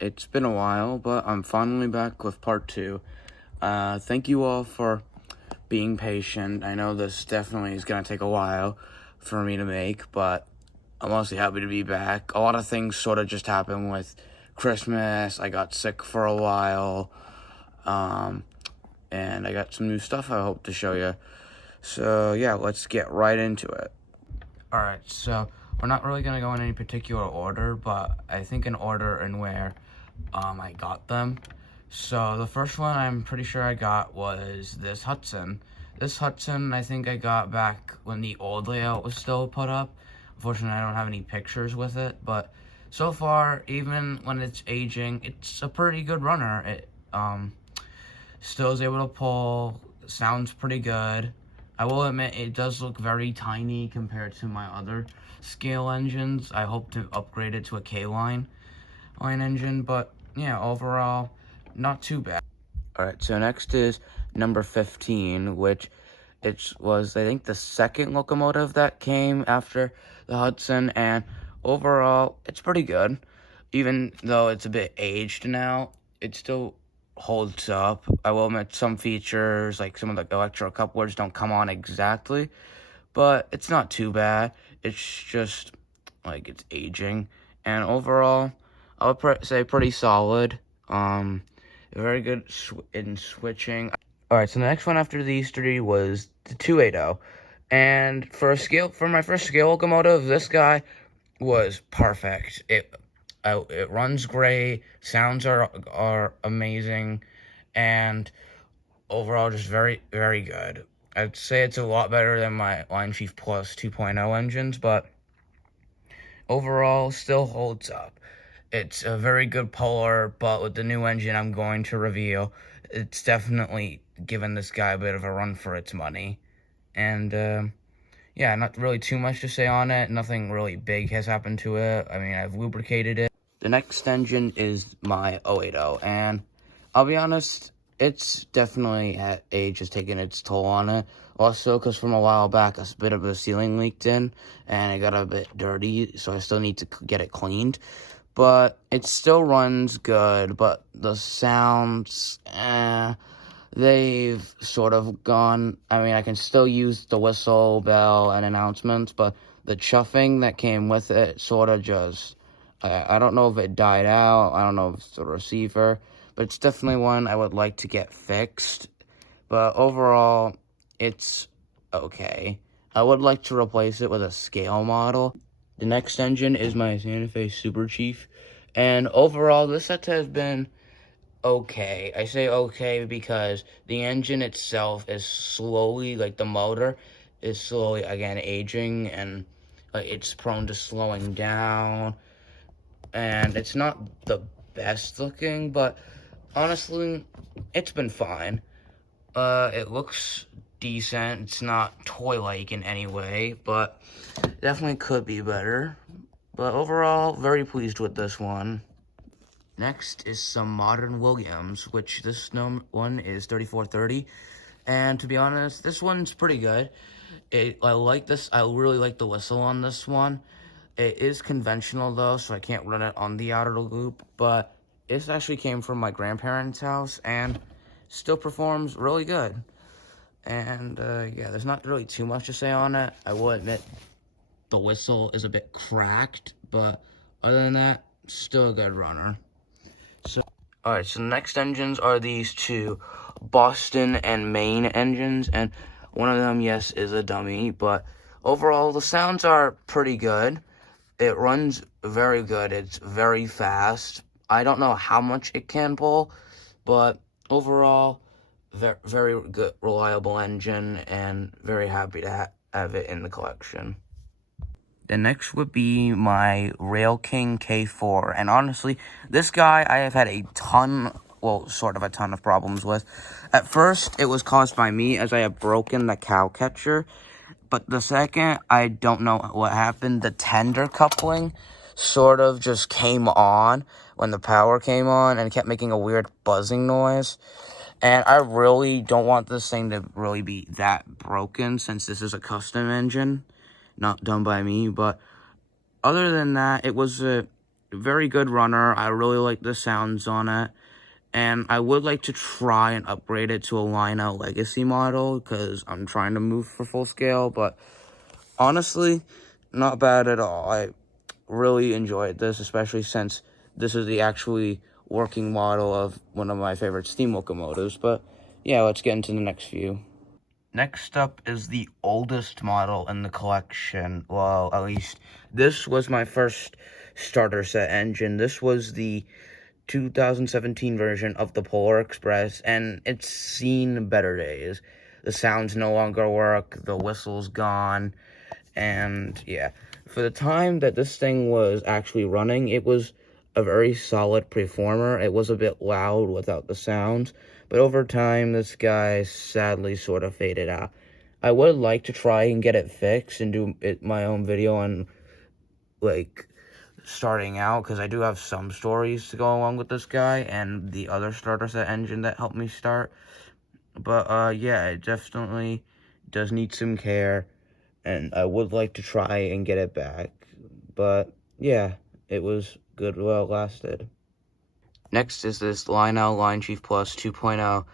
It's been a while, but I'm finally back with part 2. Thank you all for being patient. I know this definitely is going to take a while for me to make, but I'm mostly happy to be back. A lot of things sort of just happened with Christmas. I got sick for a while, and I got some new stuff I hope to show you. So, yeah, let's get right into it. Alright, so we're not really going to go in any particular order, but I think in order and where I got them. So the first one I'm pretty sure I got was this Hudson. This Hudson I think I got back when the old layout was still put up. Unfortunately, I don't have any pictures with it, but so far, even when it's aging, it's a pretty good runner. It still is able to pull, sounds pretty good. I will admit it does look very tiny compared to my other scale engines. I hope to upgrade it to a K-line engine, but yeah, overall, not too bad. Alright, so next is number 15, which it was, I think, the second locomotive that came after the Hudson, and overall, it's pretty good. Even though it's a bit aged now, it still holds up. I will admit some features, like some of the electro couplers, don't come on exactly, but it's not too bad. It's just, like, it's aging, and overall, I would say pretty solid. Very good in switching. Alright, so the next one after these three was the 280. And for my first scale locomotive, this guy was perfect. It runs great, sounds are amazing, and overall just very, very good. I'd say it's a lot better than my Line Chief Plus 2.0 engines, but overall still holds up. It's a very good puller, but with the new engine I'm going to reveal, it's definitely given this guy a bit of a run for its money. And, yeah, not really too much to say on it. Nothing really big has happened to it. I mean, I've lubricated it. The next engine is my 080, and I'll be honest, it's definitely at age has taken its toll on it. Also, because from a while back, a bit of a sealing leaked in, and it got a bit dirty, so I still need to get it cleaned. But it still runs good, but the sounds, they've sort of gone. I mean, I can still use the whistle, bell, and announcements, but the chuffing that came with it sort of just, I don't know if it died out, I don't know if it's the receiver, but it's definitely one I would like to get fixed. But overall, it's okay. I would like to replace it with a scale model. The next engine is my Santa Fe Super Chief, and overall, this set has been okay. I say okay because the engine itself is slowly, like the motor, is slowly, again, aging, and it's prone to slowing down, and it's not the best looking, but honestly, it's been fine. It looks decent. It's not toy-like in any way, but definitely could be better. But overall, very pleased with this one. Next is some modern Williams, which this one is 3430. And to be honest, this one's pretty good. I like this. I really like the whistle on this one. It is conventional though, so I can't run it on the outer loop, but this actually came from my grandparents' house and still performs really good. And yeah, there's not really too much to say on it. I will admit the whistle is a bit cracked, but other than that, still a good runner. So, alright, so the next engines are these two Boston and Maine engines, and one of them, yes, is a dummy, but overall, the sounds are pretty good. It runs very good. It's very fast. I don't know how much it can pull, but overall, very good, reliable engine, and very happy to have it in the collection. The next would be my Rail King K4, and honestly, this guy I have had a ton, well, sort of a ton of problems with. At first, it was caused by me as I have broken the cow catcher, but the second, I don't know what happened, the tender coupling sort of just came on when the power came on and kept making a weird buzzing noise. And I really don't want this thing to really be that broken since this is a custom engine, not done by me. But other than that, it was very good runner. I really like the sounds on it. And I would like to try and upgrade it to a Lionel Legacy model, because I'm trying to move for full scale. But honestly, not bad at all. I really enjoyed this, especially since this is the actually working model of one of my favorite steam locomotives. But yeah, let's get into the next few. Next up is the oldest model in the collection. Well, at least this was my first starter set engine. This was the 2017 version of the Polar Express, and it's seen better days. The sounds no longer work, the whistle's gone, and yeah. For the time that this thing was actually running, it was a very solid performer. It was a bit loud without the sounds, but over time, this guy sadly sort of faded out. I would like to try and get it fixed and do my own video on, like, starting out, because I do have some stories to go along with this guy and the other starter set engine that helped me start. But yeah, it definitely does need some care, and I would like to try and get it back. But yeah, it was good while it lasted. Next is this Lionel Line Chief Plus 2.0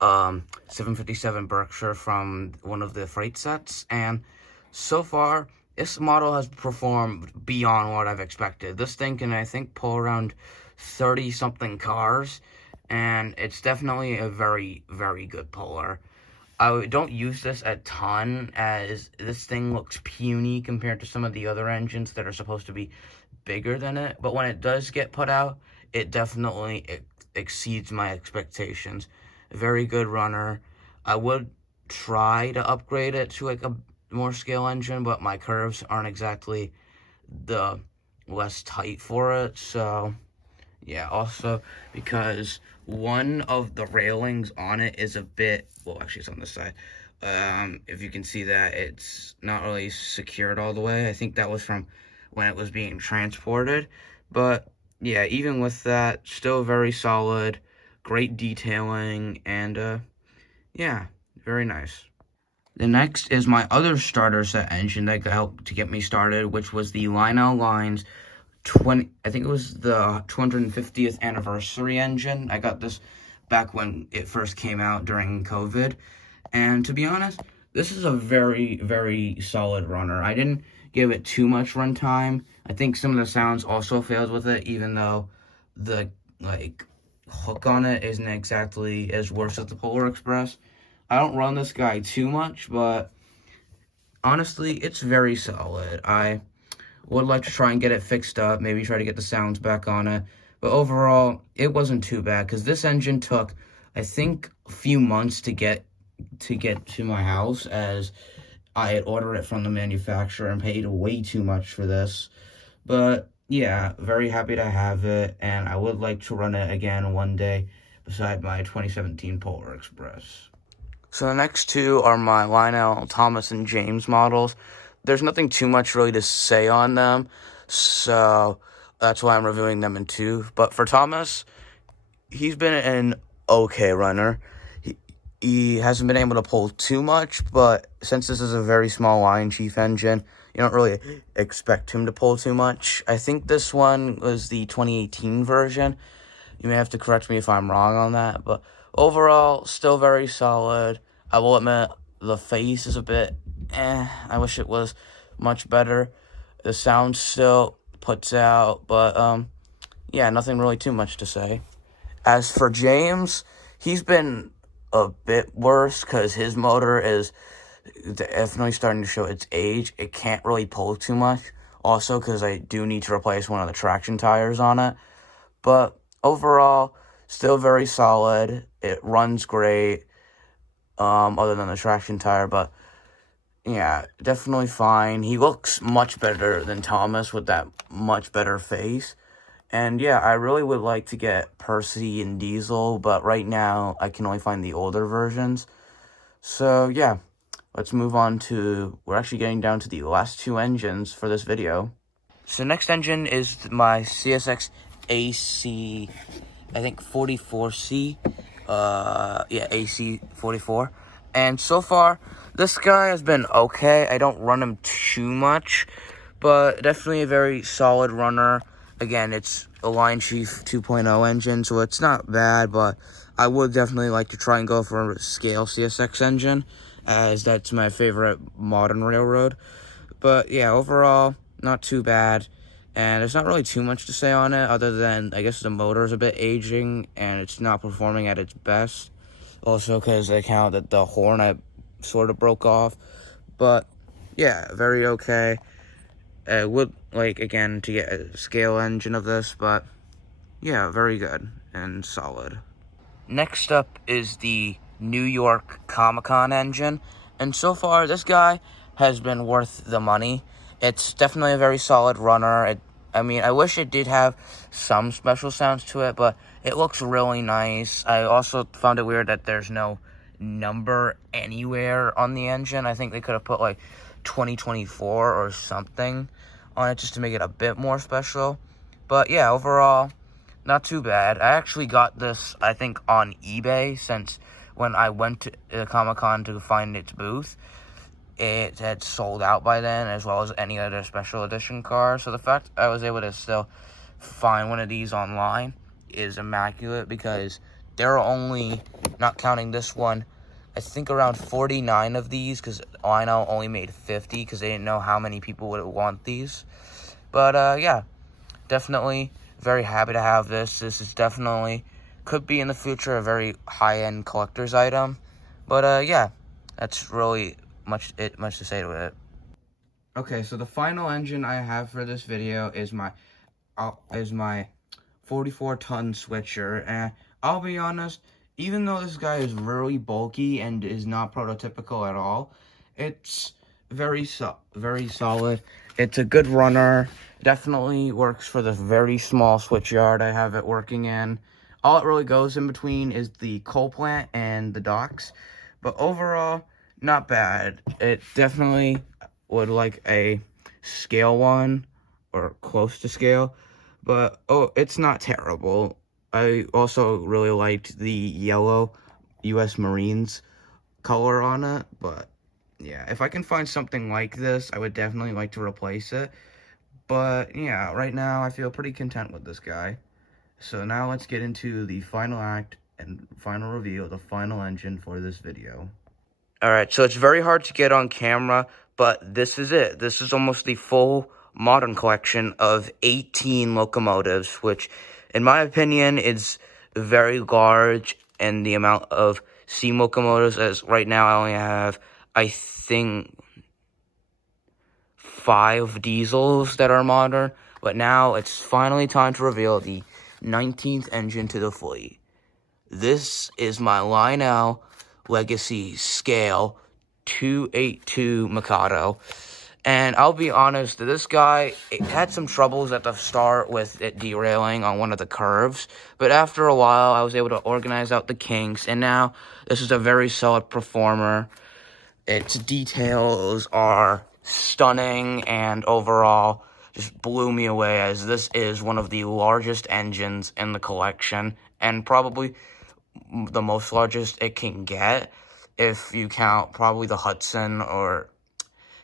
757 Berkshire from one of the freight sets, and so far this model has performed beyond what I've expected. This thing can, I think, pull around 30 something cars, and it's definitely a very, very good puller. I don't use this a ton, as this thing looks puny compared to some of the other engines that are supposed to be bigger than it, but when it does get put out, it definitely exceeds my expectations. A very good runner. I would try to upgrade it to like a more scale engine, but my curves aren't exactly the less tight for it. So yeah, also because one of the railings on it is a bit, well, actually it's on this side. If you can see that, it's not really secured all the way. I think that was from when it was being transported. But yeah, even with that, still very solid, great detailing, and yeah, very nice. The next is my other starter set engine that helped to get me started, which was the Lionel Lines 20, I think it was the 250th anniversary engine. I got this back when it first came out during COVID. And to be honest, this is a very, very solid runner. I didn't give it too much runtime. I think some of the sounds also failed with it, even though the, like, hook on it isn't exactly as worse as the Polar Express. I don't run this guy too much, but honestly, it's very solid. I would like to try and get it fixed up, maybe try to get the sounds back on it. But overall, it wasn't too bad, because this engine took, I think, a few months to get to my house, as I had ordered it from the manufacturer and paid way too much for this. But yeah, very happy to have it, and I would like to run it again one day beside my 2017 Polar Express. So the next two are my Lionel, Thomas, and James models. There's nothing too much really to say on them, so that's why I'm reviewing them in two. But for Thomas, he's been an okay runner. He hasn't been able to pull too much, but since this is a very small Lion Chief engine, you don't really expect him to pull too much. I think this one was the 2018 version. You may have to correct me if I'm wrong on that, but overall, still very solid. I will admit, the face is a bit I wish it was much better. The sound still puts out, but yeah, nothing really too much to say. As for James, he's been a bit worse, because his motor is definitely starting to show its age. It can't really pull too much. Also, because I do need to replace one of the traction tires on it. But overall, still very solid. It runs great, other than the traction tire. But yeah, definitely fine. He looks much better than Thomas with that much better face. And yeah, I really would like to get Percy and Diesel, but right now I can only find the older versions. So yeah, let's move on to, we're actually getting down to the last two engines for this video. So next engine is my CSX AC, I think 44C, yeah, AC44. And so far, this guy has been okay. I don't run him too much, but definitely a very solid runner. again, it's a Line Chief 2.0 engine, so it's not bad, but I would definitely like to try and go for a scale CSX engine, as that's my favorite modern railroad. But yeah, overall, not too bad. And there's not really too much to say on it, other than, I guess, the motor's a bit aging, and it's not performing at its best. Also, because I count that the horn I sort of broke off. But yeah, very okay. I would like, again, to get a scale engine of this, but yeah, very good and solid. Next up is the New York Comic-Con engine, and so far this guy has been worth the money. It's definitely a very solid runner. I mean, I wish it did have some special sounds to it, but it looks really nice. I also found it weird that there's no number anywhere on the engine. I think they could have put like 2024 or something on it just to make it a bit more special. But yeah, overall, not too bad. I actually got this, I think, on eBay, since when I went to Comic-Con to find its booth, it had sold out by then, as well as any other special edition car. So the fact I was able to still find one of these online is immaculate, because there are only, not counting this one, I think around 49 of these, because Lionel only made 50, because they didn't know how many people would want these. But yeah, definitely very happy to have this. This is definitely, could be in the future, a very high-end collector's item. But yeah, that's really much to say to it. Okay, so the final engine I have for this video is my 44-ton switcher, and I'll be honest, even though this guy is really bulky and is not prototypical at all, it's very solid. It's a good runner. Definitely works for the very small switch yard I have it working in. All it really goes in between is the coal plant and the docks, but overall, not bad. It definitely would like a scale one, or close to scale, but it's not terrible. I also really liked the yellow U.S. Marines color on it, but yeah, if I can find something like this, I would definitely like to replace it. But yeah, right now I feel pretty content with this guy. So now let's get into the final act and final review of the final engine for this video. Alright, so it's very hard to get on camera, but this is it. This is almost the full modern collection of 18 locomotives, which, in my opinion, is very large. And the amount of steam locomotives, as right now I only have, I think, 5 diesels that are modern. But now it's finally time to reveal the 19th engine to the fleet. This is my Lionel Legacy Scale 282 Mikado. And I'll be honest, this guy, it had some troubles at the start with it derailing on one of the curves. But after a while, I was able to organize out the kinks. And now, this is a very solid performer. Its details are stunning, and overall just blew me away, as this is one of the largest engines in the collection, and probably the most largest it can get. If you count, probably the Hudson or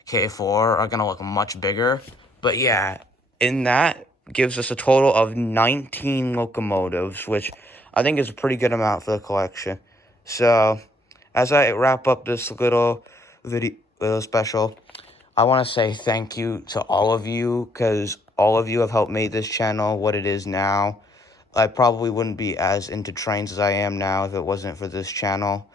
K4 are gonna look much bigger. But yeah, in that gives us a total of 19 locomotives, which I think is a pretty good amount for the collection. So as I wrap up this little special, I want to say thank you to all of you, because all of you have helped make this channel what it is now. I probably wouldn't be as into trains as I am now if it wasn't for this channel.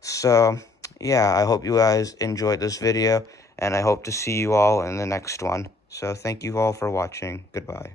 So yeah, I hope you guys enjoyed this video, and I hope to see you all in the next one. So thank you all for watching. Goodbye.